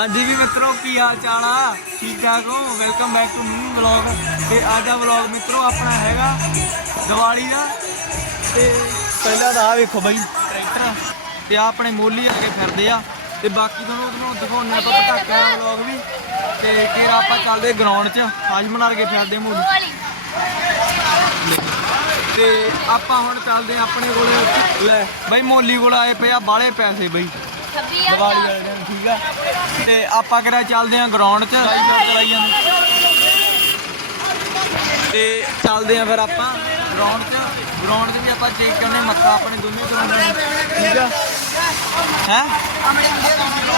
ਹਾਂਜੀ ਵੀ ਮਿੱਤਰੋ, ਕੀ ਹਾਲ ਚਾਲ ਆ? ਠੀਕ ਠਾਕ ਹੋ? Welcome back to new vlog ਤੇ ਅੱਜ ਦਾ ਵਲੌਗ ਮਿੱਤਰੋ ਆਪਣਾ ਹੈਗਾ ਦੀਵਾਲੀ ਦਾ। ਤੇ ਪਹਿਲਾਂ ਤਾਂ ਆ ਵੇਖੋ ਬਾਈ, ਟਰੈਕਟਰ। ਤੇ ਆ ਆਪਣੇ ਮੋਲੀ ਆ ਕੇ ਫਿਰਦੇ ਆ। ਤੇ ਬਾਕੀ ਤੁਹਾਨੂੰ ਤੁਹਾਨੂੰ ਦਿਖਾਉਣੇ ਆਪਾਂ ਪਟਾਕਿਆਂ ਦਾ ਵਲੌਗ ਵੀ। ਤੇ ਫਿਰ ਆਪਾਂ ਚੱਲਦੇ ਗਰਾਊਂਡ 'ਚ ਹਾਜਮਨ ਵਰਗੇ ਫਿਰਦੇ ਮੋਲੀ। ਤੇ ਆਪਾਂ ਹੁਣ ਚੱਲਦੇ ਆ ਆਪਣੇ ਕੋਲੇ। ਲੈ, ਬਾਈ ਮੋਲੀ ਕੋਲ ਆਏ ਪਏ ਆ ਬਾਲੇ ਪੈਸੇ ਬਾਈ। ਦੀਵਾਲੀ ਵਾਲੇ ਦਿਨ, ਠੀਕ ਆ? ਤੇ ਆਪਾਂ ਕਿਹੜਾ ਚੱਲਦੇ ਆ ਗਰਾਊਂਡ 'ਚ? ਚਲਾਈ ਜਾਂਦੇ ਤੇ ਚੱਲਦੇ ਆ ਫਿਰ ਆਪਾਂ ਗਰਾਊਂਡ 'ਚ। ਗਰਾਊਂਡ 'ਚ ਵੀ ਆਪਾਂ ਚੈੱਕ ਕਰਨੇ, ਮੱਥਾ ਆਪਣੇ ਦੋਨੇ ਗਰਾਊਂਡਾਂ ਨੂੰ ਠੀਕ ਆ? ਹੈ?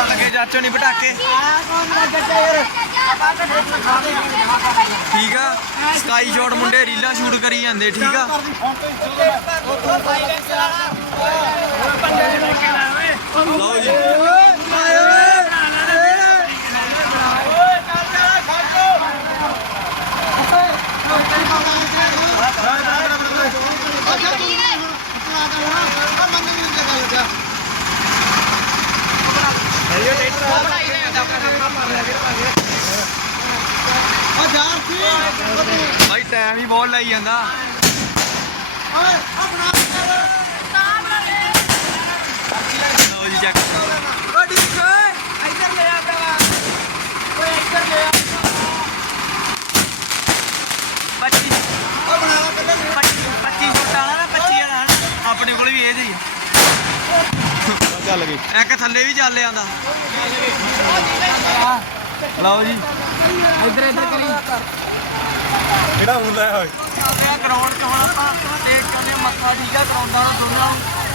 ਲੱਗੇ ਚਾਚੋ ਨਹੀਂ ਪਟਾਕੇ। ਠੀਕ ਆ? ਸਕਾਈ ਸ਼ਾਟ ਮੁੰਡੇ ਰੀਲਾਂ ਸ਼ੂਟ ਕਰੀ ਜਾਂਦੇ, ਠੀਕ ਆ? ਲਓ ਜੀ ਭਾਈ ਟਾਈਮ ਹੀ ਬਹੁਤ ਲਈ ਜਾਂਦਾ। ਲਓ ਜੀ ਚੈੱਕ ਪੱਚੀ। ਪੱਚੀ ਛੋਟਾ ਨਾ 25 ਵਾਲਾ ਨਾ ਆਪਣੇ ਕੋਲ ਵੀ ਇਹ ਜਿਹੀ ਚੱਲ ਗਈ। ਇੱਕ ਥੱਲੇ ਵੀ ਚੱਲ ਜਾਂਦਾ ਲਓ ਜੀ। ਇੱਧਰ ਇੱਧਰ ਕਰੀ। ਕਿਹੜਾ ਹੁੰਦਾ ਹੈ ਗਰਾਊਂਡ ਚ ਹੁਣ ਆਪਾਂ ਦੇਖ ਕਰਦੇ ਹਾਂ ਮੱਥਾ ਠੀਕ ਆ ਗਰਾਊਂਡਾਂ ਨੂੰ ਦੋਨਾਂ ਨੂੰ ਆਪਣੇ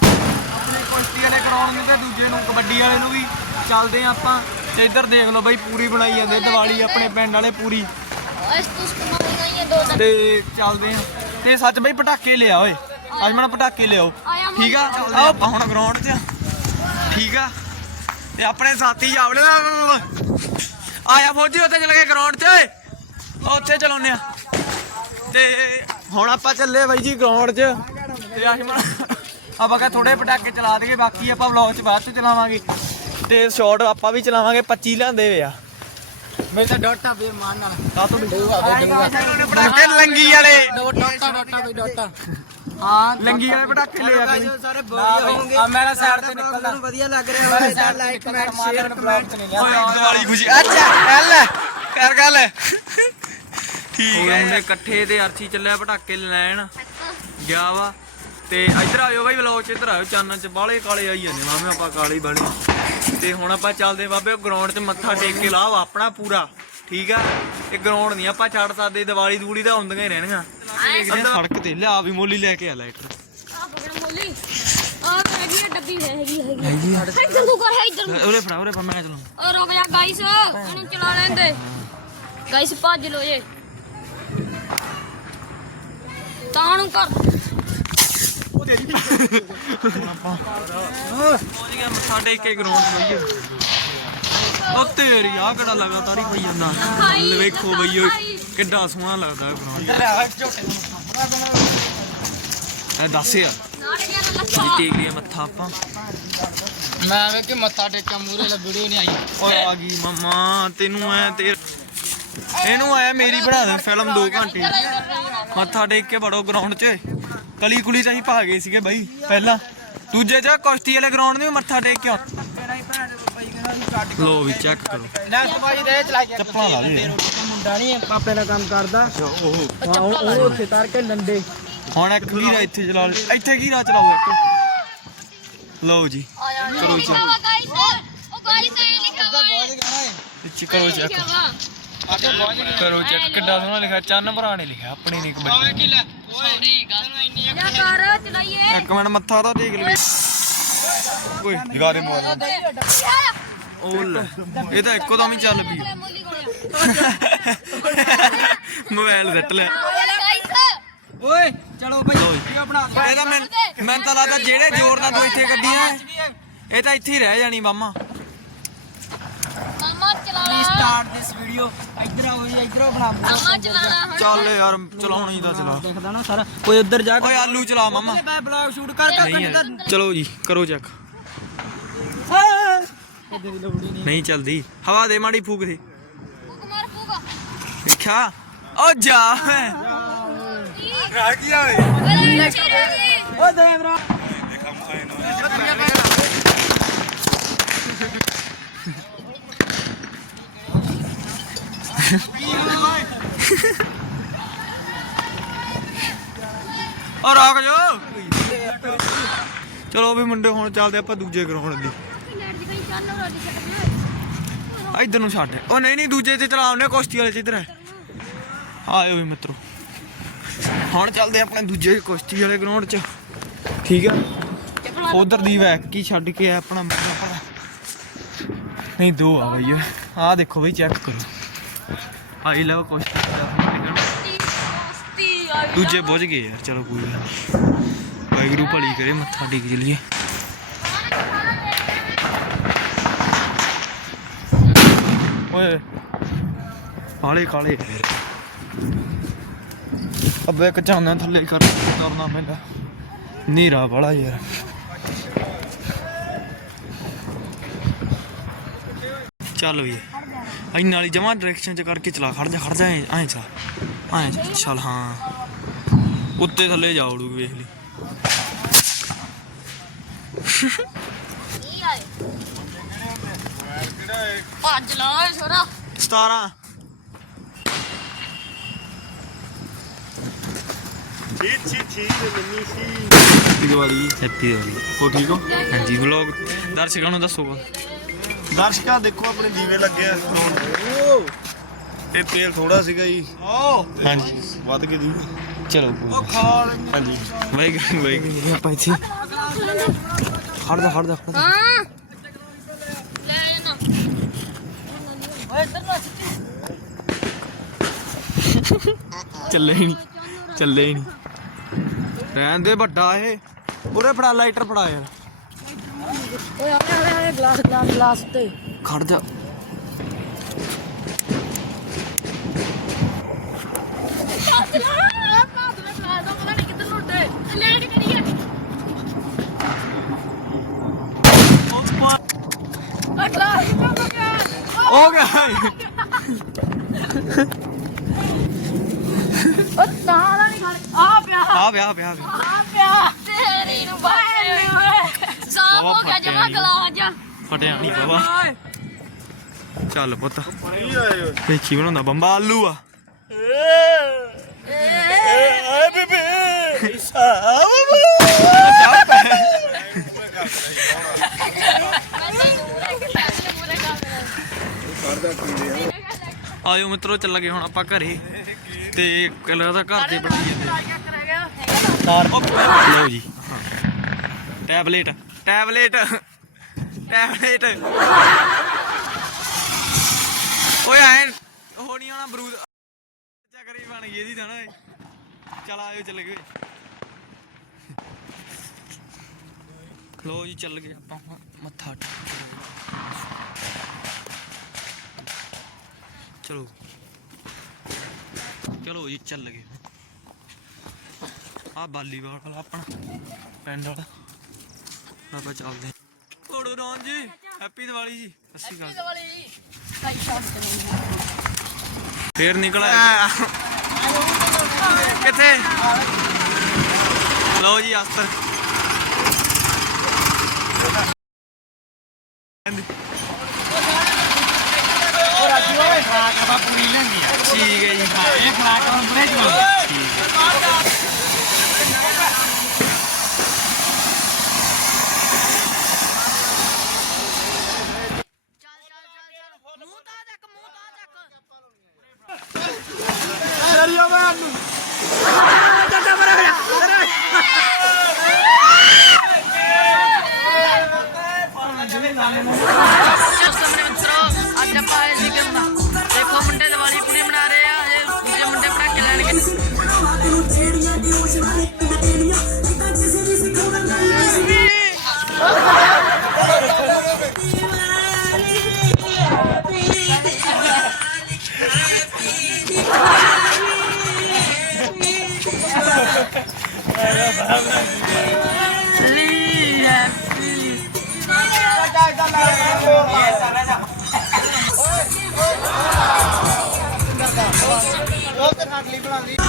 ਕੁਸ਼ਤੀ ਵਾਲੇ ਨੂੰ ਤੇ ਦੂਜੇ ਨੂੰ ਕਬੱਡੀ ਵਾਲੇ ਨੂੰ ਵੀ ਚੱਲਦੇ ਆ ਆਪਾਂ। ਤੇ ਇੱਧਰ ਦੇਖ ਲਓ ਬਾਈ ਪੂਰੀ ਬਣਾਈ ਜਾਂਦੇ ਦੀਵਾਲੀ ਆਪਣੇ ਪਿੰਡ ਵਾਲੇ ਪੂਰੀ। ਤੇ ਚੱਲਦੇ ਆ ਤੇ ਸੱਚ ਬਈ ਪਟਾਕੇ ਲਿਆ ਓਏ। ਅੱਜ ਮੈਂ ਪਟਾਕੇ ਲਿਆਓ। ਠੀਕ ਆ? ਆਓ ਹੁਣ ਗਰਾਊਂਡ 'ਚ। ਠੀਕ ਆ? ਤੇ ਆਪਣੇ ਸਾਥੀ ਜਾਵੜੇ ਆਇਆ ਫੌਜੀ ਉੱਥੇ ਚਲੇ ਗਏ ਗਰਾਊਂਡ 'ਚ ਓਏ। ਉੱਥੇ ਚਲਾਉਨੇ ਆ ਤੇ ਹੁਣ ਆਪਾਂ ਚੱਲੇ ਬਾਈ ਜੀ ਗਰਾਊਂਡ 'ਚ। ਤੇ ਆਸ਼ਮਨ ਆਪਾਂ ਕਹ ਥੋੜੇ ਪਟਾਕੇ ਚਲਾ ਦੇਗੇ ਬਾਕੀ ਆਪਾਂ ਵਲੌਗ 'ਚ ਬਾਅਦ 'ਚ ਚਲਾਵਾਂਗੇ। ਤੇ ਸ਼ਾਟ ਆਪਾਂ ਵੀ ਚਲਾਵਾਂਗੇ 25 ਲਿਆਂਦੇ ਵੇ ਆ। ਮੈਂ ਤਾਂ ਡੋਟਾ ਵੀ ਮਾਨ ਨਾਲ। ਆ ਤੋਂ ਪਟਾਕੇ ਲੰਗੀ ਵਾਲੇ। ਡੋਟਾ ਡੋਟਾ ਵੀ ਡੋਟਾ। ਹਾਂ ਲੰਗੀ ਵਾਲੇ ਪਟਾਕੇ ਲੈ ਆ ਬਈ ਸਾਰੇ ਬੋਲੀ ਹੋਣਗੇ। ਆ ਮੇਰਾ ਸਾਈਡ ਤੇ ਨਿਕਲਦਾ। ਵਧੀਆ ਲੱਗ ਰਿਹਾ ਹੋਵੇ ਤਾਂ ਲਾਈਕ ਕਮੈਂਟ ਸ਼ੇਅਰ ਕਮੈਂਟ ਓਏ ਦੀਵਾਲੀ ਖੁਸ਼ੀ। ਅੱਛਾ ਚੱਲ ਕਰ ਗੱਲ। ਠੀਕ ਹੈ। ਮੁੰਡੇ ਇਕੱਠੇ ਤੇ ਅਰਥੀ ਚੱਲਿਆ ਪਟਾਕੇ ਲੈਣ। ਗਿਆ ਵਾ। ਤੇ ਇੱਧਰ ਆਇਓ ਬਾਈ ਵਲੌਗ ਚ ਇੱਧਰ ਆਇਓ ਚਾਨਣ ਚ ਬਾਲੇ ਕਾਲੇ ਆਈ ਜਾਂਦੇ ਮਾਮੇ ਆਪਾਂ ਕਾਲੇ ਬਾਲੇ ਤੇ ਹੁਣ ਆਪਾਂ ਚੱਲਦੇ ਬਾਬੇ ਗਰਾਊਂਡ 'ਚ ਮੱਥਾ ਟੇਕ ਕੇ ਲਾਓ ਆਪਣਾ ਪੂਰਾ ਠੀਕ ਆ? ਇਹ ਗਰਾਊਂਡ ਨਹੀਂ ਆਪਾਂ ਛੱਡ ਸਕਦੇ ਦੀਵਾਲੀ ਦੂਲੀ ਤਾਂ ਹੁੰਦੀਆਂ ਹੀ ਰਹਿਣੀਆਂ ਅੰਦਰ ਸੜਕ ਤੇ ਲਿਆ ਵੀ ਮੋਲੀ ਲੈ ਕੇ ਆ ਲਾਈਟਰ ਉਰੇ ਫੜਾ ਉਰੇ ਫੜਾ ਮੈਂ ਚਲਾਉਂ ਰੁਕ ਜਾ ਗਾਈਸ ਇਹਨੂੰ ਚਲਾ ਲੈਂਦੇ। ਗਾਈਸ ਭੱਜ ਲੋ ਜੇ। ਤਾਂ ਨੂੰ ਕਰ। ਪਹੁੰਚ ਗਿਆ ਮੱਥਾ ਟੇਕ ਕੇ ਗਰਾਊਂਡ 'ਚ ਬਈਏ ਉਹ ਤੇਰੀ ਆ ਕਿਹੜਾ ਲਗਾਤਾਰ ਹੀ ਪਈ ਜਾਂਦਾ। ਲੈ ਵੇਖੋ ਬਈ ਓਏ ਕਿੱਡਾ ਸੋਹਣਾ ਲੱਗਦਾ ਗਰਾਊਂਡ ਐ ਦੱਸ ਯਾਰ ਨਾੜੀਆਂ ਦਾ ਜੀ ਲੱਖਾ ਟੇਕ ਲਿਆ ਮੱਥਾ ਆਪਾਂ। ਮੈਂ ਵੇ ਕਿ ਮੱਥਾ ਟੇਕਿਆ ਮੂਰੇ ਲਾ ਵੀਡੀਓ ਨਹੀਂ ਆਈ। ਓਏ ਆ ਗਈ ਮਮਾ ਤੈਨੂੰ ਐ ਤੇ ਇਹਨੂੰ ਐ ਮੇਰੀ ਬਣਾ ਦੇ ਫਿਲਮ 2 ਘੰਟੇ। ਮੱਥਾ ਟੇਕ ਕੇ ਵੜੋ ਗਰਾਊਂਡ 'ਚ। ਕਲੀ ਕੁਲੀ ਤਾਂ ਹੀ ਪਾ ਗਏ ਸੀਗੇ ਬਾਈ ਪਹਿਲਾਂ। ਦੂਜੇ ਚ ਕੁਸ਼ਤੀ ਵਾਲੇ ਗਰਾਊਂਡ ਨੂੰ ਵੀ ਮੱਥਾ ਟੇਕ ਕੇ ਆਓ। ਲੋ ਵੀ ਚੈੱਕ ਕਰੋ। ਨੈਕਸਟ ਬਾਈ ਦੇ ਚਲਾ ਗਿਆ ਚੱਪਲਾਂ ਲਾ ਲਈ ਮੁੰਡਾ ਨਹੀਂ ਪਾਪੇ ਦਾ ਕੰਮ ਕਰਦਾ। ਉਹ ਉਹ ਉੱਥੇ ਤਾਰ ਕੇ ਲੰਡੇ। ਹੁਣ ਇੱਕ ਗੀਰਾ ਇੱਥੇ ਚਲਾ ਲਓ ਇੱਥੇ ਗੀਰਾ ਚਲਾਓ ਇੱਕ। ਲਓ ਜੀ। ਕਰੋ ਜੀ ਗਾਈਸ ਉਹ ਗਾਈਸ ਇਹ ਲਿਖਿਆ ਵਾ। ਇੱਥੇ ਕਰੋ ਚੈੱਕ ਕਰੋ ਚੈੱਕ ਕਿੱਡਾ ਸੋਹਣਾ ਲਿਖਿਆ। ਚੰਨ ਭਰਾ ਨੇ ਲਿਖਿਆ। ਆਪਣੀ ਜਾ ਕਰ ਚਲਾਈਏ। ਇੱਕ ਮਿੰਟ ਮੱਥਾ ਤਾਂ ਟੇਕ ਲਵੇ ਓਏ ਜਗਾ ਦੇ ਮੋਬਾਈਲ ਉਹ ਲੈ ਇਹ ਤਾਂ ਇੱਕੋ ਦਮ ਹੀ ਚੱਲ ਪਈ। ਮੋਬਾਈਲ ਸੱਟ ਲਿਆ। ਓਏ ਚਲੋ ਬਈ ਲਓ ਜੀ। ਇਹ ਤਾਂ ਮੈਂ ਮੈਂ ਤਾਂ ਲੱਗਦਾ ਜਿਹੜੇ ਜ਼ੋਰ ਨਾਲ ਤੂੰ ਇੱਥੇ ਗੱਡੀਆਂ ਇਹ ਤਾਂ ਇੱਥੇ ਹੀ ਰਹਿ ਜਾਣੀ ਮਾਮਾ। ਮਾਮਾ ਚਲਾ ਲਾ। ਸਟਾਰਟ ਦਿਸ ਵੀਡੀਓ ਇੱਧਰ ਆਓ ਜੀ ਇੱਧਰ ਬਣਾ ਮਾਮਾ ਚਲਾ ਲਾ ਹੁਣ। ਚੱਲ ਯਾਰ ਚਲਾਉਣੀ ਤਾਂ ਚਲਾ। ਦੇਖਦਾ ਨਾ ਸਾਰਾ ਕੋਈ ਉੱਧਰ ਜਾ ਓਏ ਆਲੂ ਚਲਾ ਮਾਮਾ। ਮੈਂ ਬਲੌਗ ਸ਼ੂਟ ਕਰ ਨਹੀਂ ਯਾਰ। ਚਲੋ ਜੀ ਕਰੋ ਚੈੱਕ ਨਹੀਂ ਚੱਲਦੀ। ਹਵਾ ਦੇ ਮਾੜੀ ਫੂਕ ਦੇ। ਫੂਕ ਮਾਰ ਫੂਕ। ਦੇਖਿਆ? ਓ ਜਾ। ਰਾਹ ਕੀ ਆਵੇ ਓਏ ਚਲੇ ਓ ਓ ਰੁਕ ਜਾ ਚਲੋ ਵੀ ਮੁੰਡੇ ਹੁਣ ਚੱਲਦੇ ਆਪਾਂ ਦੂਜੇ ਗਰਾਊਂਡ ਦੀ। ਇੱਧਰ ਨੂੰ ਛੱਡ। ਉਹ ਨਹੀਂ ਨਹੀਂ, ਦੂਜੇ ਤੇ ਚਲਾਉਣੇ ਕੁਸ਼ਤੀ ਵਾਲੇ ਚ ਇੱਧਰ ਹੈ ਆਇਓ ਵੀ ਮਿੱਤਰੋ। ਹੁਣ ਚੱਲਦੇ ਆਪਣੇ ਦੂਜੇ ਕੁਸ਼ਤੀ ਵਾਲੇ ਗਰਾਊਂਡ 'ਚ। ਠੀਕ ਆ? ਉਧਰ ਦੀ ਵੈਕ ਕੀ ਛੱਡ ਕੇ ਆ ਆਪਣਾ ਆਪਣਾ। ਨਹੀਂ, ਦੋ ਆ ਬਈ। ਆਹ ਦੇਖੋ ਬਈ ਚੈੱਕ ਕਰੋ। ਆਈ ਲਵ ਕੁਸ਼ਤੀ ਵਾਲਾ ਦੂਜੇ ਬੁੱਝ ਗਏ ਯਾਰ, ਚਲੋ ਕੋਈ ਗੱਲ ਵਾਹਿਗੁਰੂ ਭਲੀ ਕਰੇ, ਮੱਥਾ ਟੇਕ ਚਲੀਏ ਓਏ। ਕਾਲੇ ਕਾਲੇ। ਅਬੇ, ਇੱਕ ਚਾਨਣਾ ਥੱਲੇ ਕਰ, ਕਰਨਾ ਪੈਂਦਾ। ਨੀਰਾ ਬੜਾ ਯਾਰ। ਚੱਲ ਵੀ ਇੰਨਾ ਵਾਲੀ ਜਮਾ ਡਾਇਰੈਕਸ਼ਨ ਚ ਕਰਕੇ ਚਲਾ ਖੜ ਜਾ ਖੜ ਜਾ ਐਂ ਚਲਾ ਐਂ ਚੱਲ, ਹਾਂ। ਉੱਤੇ ਥੱਲੇ ਜਾ ਉੜੂ ਵੇਖ ਲਈ। ਭੱਜ ਲਾ ਓਏ ਛੋਰਾ। 17 ਹੈਪੀ ਦੀਵਾਲੀ ਹੈਪੀ ਦੀਵਾਲੀ। ਹੋ ਠੀਕ ਹੋ? ਹਾਂਜੀ। ਵਲੌਗ ਦਰਸ਼ਕਾਂ ਨੂੰ ਦੱਸੋ। ਦਰਸ਼ਕਾਂ ਦੇਖੋ ਆਪਣੇ ਜੀਵੇ ਲੱਗੇ ਆ ਇਹ ਤੇਲ ਥੋੜਾ ਸੀਗਾ ਜੀ। ਹਾਂਜੀ। ਵੱਧ ਕੇ ਜੀ ਚਲੋ ਹਾਂਜੀ ਵਾਹਿਗੁਰੂ ਵਾਹਿਗੁਰੂ ਆਪਾਂ ਇੱਥੇ ਖੜ ਜਾ ਖੜ ਜਾ। ਖੜ ਜਾ। ਹਾਂ ਲੈ ਨਾ ਓਏ ਇੱਧਰ ਲਾ ਚੱਲੇ ਹੀ ਨਹੀਂ। ਚੱਲੇ ਨਹੀਂ। ਰਹਿਣ ਦੇ ਵੱਡਾ ਇਹ। ਉਰੇ ਫੜਾ ਲਾਈਟਰ ਫੜਾ ਯਾਰ। ਓਏ ਆ ਲੈ ਆ ਗਲਾਸ ਗਲਾਸ ਗਲਾਸ ਤੇ ਖੜ ਜਾ। ਲਾ ਲੈ ਲੈ ਹੋ ਗਿਆ ਓ ਤਾਲਾ ਨਹੀਂ ਖੜ ਆ ਪਿਆ ਆ ਪਿਆ ਆ ਪਿਆ। ਆ ਪਿਆ। ਤੇਰੀ ਨੂੰ ਸਾਫ਼ ਹੋ ਗਿਆ ਜਮਾ ਗਲਾਸ ਜਾ ਫਟਿਆ ਨਹੀਂ ਬਾਬਾ। ਚੱਲ ਪੁੱਤ। ਪੇਚੀ ਬਣਾਉਂਦਾ ਬੰਬਾ ਆਲੂ ਆ। ਏ ਬੇਬੇ ਆਇਓ ਮਿੱਤਰੋ ਚੱਲ ਗਏ ਹੁਣ ਆਪਾਂ ਘਰੇ। ਤੇ ਕਲਰ ਦਾ ਘਰ ਦੇ ਬਣੀ ਜਾਂਦੇ ਲਓ ਜੀ। ਟੈਬਲੇਟ। ਟੈਬਲੇਟ। ਟੈਬਲੇਟ। ਓਏ ਐ ਉਹ ਨਹੀਂ ਆਉਣਾ ਬਰੂਦ। ਚੱਕਰੀ ਬਣ ਗਈ ਇਹਦੀ ਤਾਂ ਨਾ ਇਹ। ਚੱਲ ਆਇਓ ਚੱਲ ਗਏ। ਲੋ ਜੀ, ਚੱਲ ਗਏ ਆਪਾਂ। ਮੱਥਾ ਟੇਕ ਚਲੋ। ਚਲੋ ਜੀ, ਚੱਲ ਗਏ। ਆ ਬਾਲੀਵਾਲ ਆਪਣਾ। ਪਿੰਡ ਵਾਲਾ। ਆਪਾਂ ਚੱਲਦੇ। ਕੋੜੋ ਰੌਣ ਜੀ ਹੈਪੀ ਦੀਵਾਲੀ ਜੀ। ਅੱਸੀ ਗੱਲ ਫੇਰ ਨਿਕਲ ਆਇਆ। ਕਿੱਥੇ? ਲਓ ਜੀ ਅਸਤਰ। ਠੀਕ ਹੈ ਜੀ। ਇਹ ਖਰਾਕ ਨੂੰ ਬਰੇ ਚਲਾਉਂਦੇ Listen, I don't know how to do it, do what you like. ਲਈ ਬਣਾਉਂਦੀ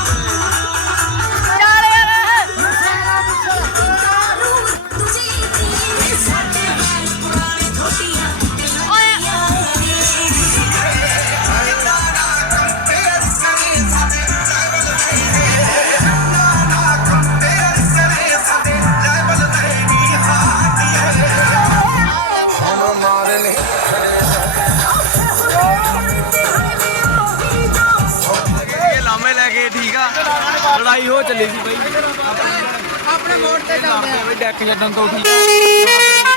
ਮੋੜ ਤੇ ਚੱਲਦੇ ਆ। ਬਈ ਡੈਕ ਛੱਡਣ ਤੋਂ ਠੀਕ।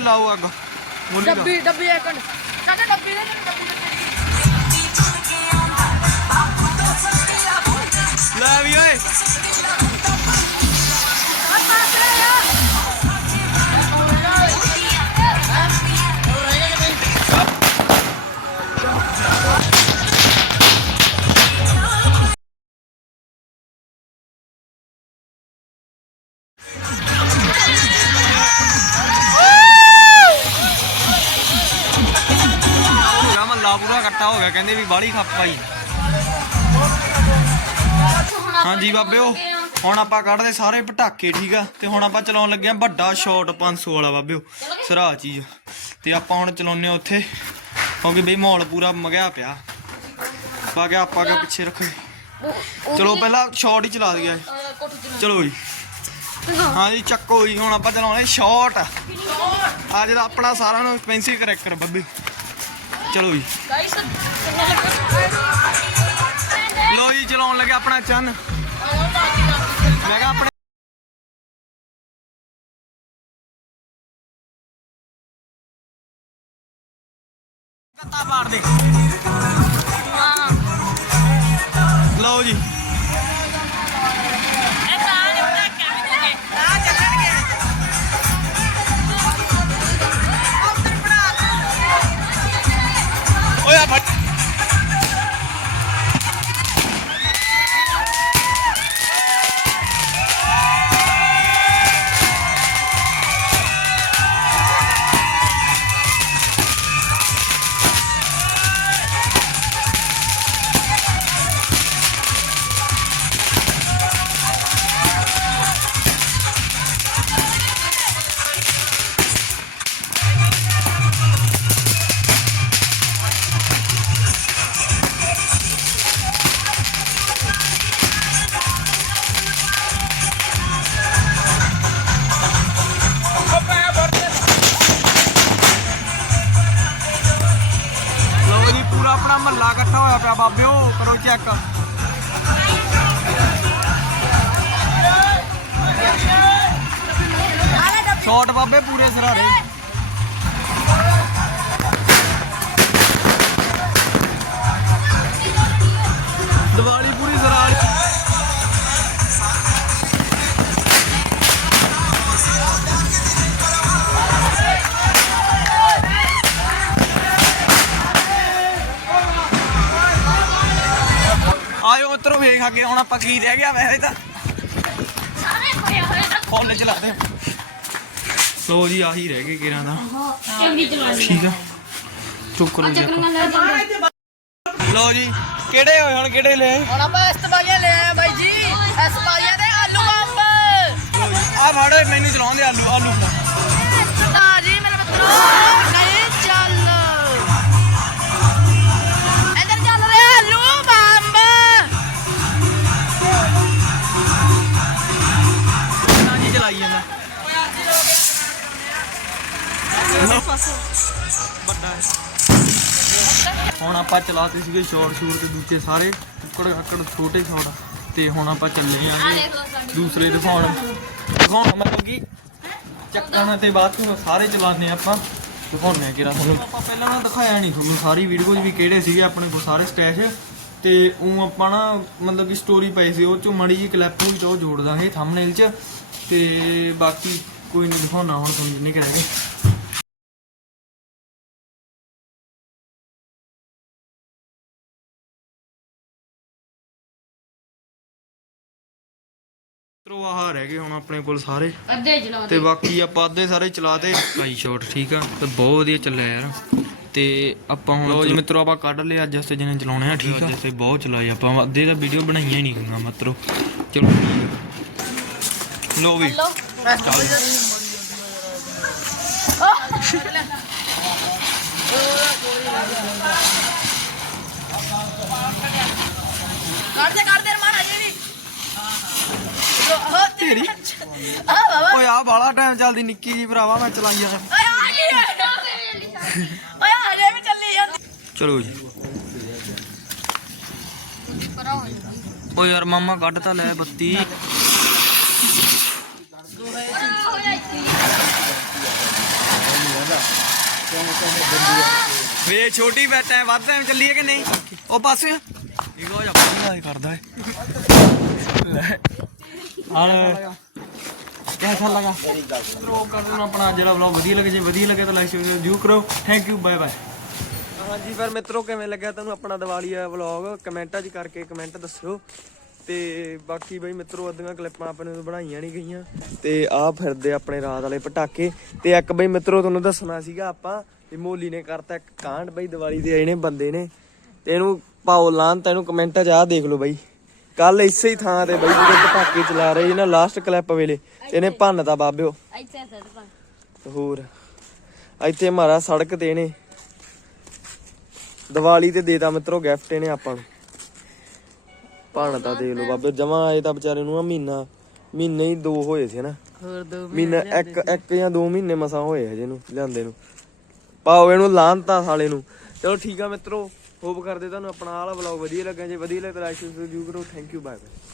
ਲਾਓ ਅੱਗ। ਮੁੰਡੀ ਡੱਬੀ ਡੱਬੀ ਇੱਕ ਮਿੰਟ। ਕਾਕਾ ਡੱਬੀ ਦੇ ਡੱਬੀ ਦੇ ਲੈ ਵੀ ਓਏ। ਕਹਿੰਦੇ ਵੀ ਹਾਂਜੀ ਬਾਬਿਓ, ਹੁਣ ਆਪਾਂ ਕੱਢਦੇ ਸਾਰੇ ਪਟਾਕੇ, ਠੀਕ ਆ? ਤੇ ਹੁਣ ਆਪਾਂ ਚਲਾਉਣ ਲੱਗੇ ਆ ਵੱਡਾ ਸ਼ਾਟ 500 ਵਾਲਾ ਬਾਬਿਓ, ਸਰਾ ਚੀਜ਼। ਤੇ ਆਪਾਂ ਹੁਣ ਚਲਾਉਨੇ ਉੱਥੇ, ਕਿਉਂਕਿ ਬਈ ਮਾਹੌਲ ਪੂਰਾ ਮਗਿਆ ਪਿਆ। ਪਾ ਕੇ ਆਪਾਂ ਕੇ ਪਿੱਛੇ ਰੱਖੋ ਚਲੋ ਪਹਿਲਾਂ ਸ਼ਾਟ ਹੀ ਚਲਾ ਦਈਏ। ਚਲੋ ਜੀ। ਹਾਂਜੀ, ਚੱਕੋ ਜੀ, ਹੁਣ ਆਪਾਂ ਚਲਾਉਣੇ ਸ਼ਾਟ ਅੱਜ ਦਾ ਆਪਣਾ ਸਾਰਿਆਂ ਨੂੰ ਐਕਸਪੈਂਸਿਵ ਕਰੈਕਟਰ ਬੱਬੀ ਚਲੋ ਜੀ। ਲੋ ਜੀ, ਚਲਾਉਣ ਲੱਗੇ ਆਪਣਾ ਚੰਨ। ਮੈਂ ਕਿਹਾ ਆਪਣੇ ਕੱਤਾ ਪਾੜ ਦੇ ਲਓ ਜੀ। ਸ਼ਾਟ ਬਾਬੇ ਪੂਰੇ ਸਰਾਰੇ। ਦੀਵਾਲੀ ਪੂਰੀ ਸਰਾਰੇ। ਆਇਓ ਉਤਰੋ ਵੇਖ ਅੱਗੇ ਹੁਣ ਆਪਾਂ ਕੀ ਰਹਿ ਗਿਆ ਵੈਸੇ ਤਾਂ। ਸਾਰੇ ਹੋਏ ਹੋਏ ਨਾ ਫੁੱਲ ਚਲਾ ਦੇ। ਲੋ ਜੀ ਆਹੀ ਰਹਿ ਗਏ ਕਿਰਾਂ ਦਾ। ਚੰਗੀ ਚਲਾਣੀ ਠੀਕ ਆ। ਚੁੱਪ ਕਰੋ ਜੀ ਆਪਾਂ। ਲੈ ਲਓ ਜੀ ਕਿਹੜੇ ਹੋਏ ਹੁਣ ਕਿਹੜੇ ਲੈ? ਹੁਣ ਆਪਾਂ ਇਸਤਬਾਲੀਆਂ ਲੈ ਆਏ ਬਾਈ ਜੀ। ਇਸਤਬਾਲੀਆਂ ਦੇ ਆਲੂ ਬੰਬ ਆ ਫੜ ਮੈਨੂੰ ਚਲਾਉਂਦੇ ਆਲੂ ਆਲੂ। ਸਰਦਾਰ ਜੀ ਮੇਰੇ ਮਿੱਤਰੋ ਹੁਣ ਆਪਾਂ ਚਲਾਤੇ ਸੀਗੇ ਸ਼ੋਰ ਸ਼ੂਰ ਤੇ ਦੂਜੇ ਸਾਰੇ ਕੁੱਕੜ ਕੱਕੜ ਛੋਟੇ ਸ਼ੋਟ ਤੇ ਹੁਣ ਆਪਾਂ ਚੱਲੇ ਆਂ ਦੂਸਰੇ ਦਿਖਾਉਣ। ਦਿਖਾਉਣ ਮਤਲਬ ਕਿ ਚੱਕਣ ਤੇ ਬਾਅਦ ਚ ਸਾਰੇ ਚਲਾਉਂਦੇ ਆਪਾਂ। ਦਿਖਾਉਂਦੇ ਆ ਕਿਰਾ ਤੁਹਾਨੂੰ ਆਪਾਂ ਪਹਿਲਾਂ ਨਾ ਦਿਖਾਇਆ ਨਹੀਂ ਤੁਹਾਨੂੰ, ਸਾਰੀ ਵੀਡੀਓਜ ਵੀ ਕਿਹੜੇ ਸੀਗੇ ਆਪਣੇ ਕੋਲ ਸਾਰੇ ਸਟੈਸ਼ ਤੇ ਉਹ ਆਪਾਂ ਨਾ ਮਤਲਬ ਕਿ ਸਟੋਰੀ ਪਾਈ ਸੀ, ਉਹ ਚੋਂ ਮੜੀ ਜੀ ਕਲਿੱਪ ਹੋਈ ਤਾਂ ਉਹ ਜੋੜ ਦਾਂਗੇ ਥੰਬਨੇਲ 'ਚ। ਤੇ ਬਾਕੀ ਕੋਈ ਨਹੀਂ ਦਿਖਾਉਣਾ ਹੁਣ ਤੁਹਾਨੂੰ ਨਹੀਂ ਕਰਾਂਗੇ ਮਿੱਤਰੋ ਆਹ ਰਹਿ ਗਏ ਹੁਣ ਆਪਣੇ ਕੋਲ ਸਾਰੇ। ਅੱਧੇ ਚਲਾ ਤੇ ਬਾਕੀ ਆਪਾਂ ਅੱਧੇ ਸਾਰੇ ਚਲਾਤੇ। ਲਾਈ ਸ਼ਾਟ ਠੀਕ ਆ? ਤੇ ਬਹੁਤ ਵਧੀਆ ਚੱਲਿਆ ਯਾਰ। ਤੇ ਆਪਾਂ ਹੁਣ ਲੋ ਜੀ ਮਿੱਤਰੋ ਆਪਾਂ ਕੱਢ ਲਿਆ ਅੱਜ ਵਾਸਤੇ ਜਿਹਨੇ ਚਲਾਉਣੇ ਆ ਠੀਕ ਆ? ਤੇ ਬਹੁਤ ਚਲਾਏ ਆਪਾਂ। ਅੱਧੇ ਦਾ ਵੀਡੀਓ ਬਣਾਈਆਂ ਹੀ ਨਹੀਂ ਗਈਆਂ ਮਿੱਤਰੋ। ਚਲੋ। ਲੋ ਵੀ ਕੱਢਦੇ ਰਮਾਨ ਅਜੇ ਵੀ ਤੇਰੀ? ਆ ਬਾਬਾ ਓਏ ਆ ਬਾਲਾ ਟਾਈਮ ਚੱਲਦੀ ਨਿੱਕੀ ਜੀ ਭਰਾਵਾ ਮੈਂ ਚਲਾਈ ਆ। ਓਏ ਆ ਗਈ ਓਏ ਹਲੇ ਵੀ ਚੱਲੀ ਜਾਂਦੀ। ਚਲੋ ਜੀ। ਓ ਯਾਰ ਮਾਮਾ ਕੱਢ ਤਾਂ ਲੈ ਬੱਤੀ। ਵੇ ਛੋਟੀ ਬੈਠਾ ਹੈ ਵੱਧ ਟਾਈਮ ਚੱਲੀ ਹੈ ਕਿ ਨਹੀਂ? ਉਹ ਪਾਸੇ ਇਹ ਹੋ ਜਾ। ਬੰਦਾ ਕਰਦਾ ਹੈ। ਹਾਂ ਕੈਸਾ ਲਗਾ? ਪ੍ਰੋ ਕਰ ਦੇਣਾ ਆਪਣਾ ਜਿਹੜਾ ਵਲੌਗ ਵਧੀਆ ਲੱਗੇ ਜੇ ਵਧੀਆ ਲੱਗੇ ਤਾਂ ਲਾਈਕ ਸ਼ੇਅਰ ਜਰੂਰ ਕਰੋ। ਥੈਂਕ ਯੂ ਬਾਏ ਬਾਏ ਹਾਂਜੀ ਫਿਰ ਮਿੱਤਰੋ ਕਿਵੇਂ ਲੱਗਿਆ ਤੁਹਾਨੂੰ ਆਪਣਾ ਦੀਵਾਲੀ ਆ ਵਲੌਗ ਕਮੈਂਟਾਂ 'ਚ ਕਰਕੇ ਕਮੈਂਟ ਦੱਸਿਓ। ਤੇ ਬਾਕੀ ਬਈ ਮਿੱਤਰੋ ਅੱਧੀਆਂ ਕਲਿੱਪਾਂ ਆਪਣੇ ਤੋਂ ਬਣਾਈਆਂ ਨਹੀਂ ਗਈਆਂ। ਤੇ ਆਹ ਫਿਰਦੇ ਆਪਣੇ ਰਾਤ ਵਾਲੇ ਪਟਾਕੇ। ਤੇ ਇੱਕ ਬਈ ਮਿੱਤਰੋ ਤੁਹਾਨੂੰ ਦੱਸਣਾ ਸੀਗਾ ਆਪਾਂ ਵੀ ਮੋਲੀ ਨੇ ਕਰਤਾ ਇੱਕ ਕਾਂਡ। ਬਈ ਦੀਵਾਲੀ ਦੇ ਆਏ ਨੇ ਬੰਦੇ ਨੇ। ਤੇ ਇਹਨੂੰ ਪਾਓ ਲਾਂ ਤਾਂ ਇਹਨੂੰ ਕਮੈਂਟਾਂ 'ਚ ਆਹ ਦੇਖ ਲਓ ਬਈ। ਕੱਲ ਇਸੇ ਹੀ ਥਾਂ ਤੇ ਬਈ ਜਿਹੜੇ ਪਟਾਕੇ ਚਲਾ ਰਹੇ ਸੀ ਨਾ ਲਾਸਟ ਕਲਿੱਪ ਵੇਲੇ ਇਹਨੇ ਭੰਨਤਾ ਬਾਬਿਓ। ਇੱਥੇ ਸੱਟ ਪਾ ਤੇ ਹੋਰ ਇੱਥੇ ਮਾਰਾ ਸੜਕ ਤੇ ਨੇ ਦੀਵਾਲੀ ਤੇ ਦੇਤਾ ਮਿੱਤਰੋ ਗਿਫਟ ਇਹਨੇ ਆਪਾਂ ਨੂੰ। ਭਾਣ ਤਾਂ ਦੇਖ ਲਓ ਬਾਬੇ ਜਮਾ ਆਏ ਤਾਂ ਵਿਚਾਰੇ ਨੂੰ ਆ ਮਹੀਨਾ ਮਹੀਨੇ ਹੀ ਦੋ ਹੋਏ ਸੀ ਨਾ। ਹੋਰ ਦੋ ਮਹੀਨਾ ਇੱਕ ਇੱਕ ਜਾਂ ਦੋ ਮਹੀਨੇ ਮਸਾਂ ਹੋਏ ਹਜੇ ਨੂੰ ਲਿਆਂਦੇ ਨੂੰ। ਪਾਓ ਇਹਨੂੰ ਲਾਂਤਾ ਸਾਲੇ ਨੂੰ। ਚਲੋ ਠੀਕ ਆ ਮਿੱਤਰੋ ਹੋਪ ਕਰਦੇ ਤੁਹਾਨੂੰ ਆਪਣਾ ਆਲਾ ਵਾਲਾ ਵਲੌਗ ਵਧੀਆ ਲੱਗਿਆ, ਜੇ ਵਧੀਆ ਲੱਗਦਾ ਲਾਈਕ ਸ਼ੇਅਰ ਜ਼ਰੂਰ ਕਰੋ। Thank you bye bye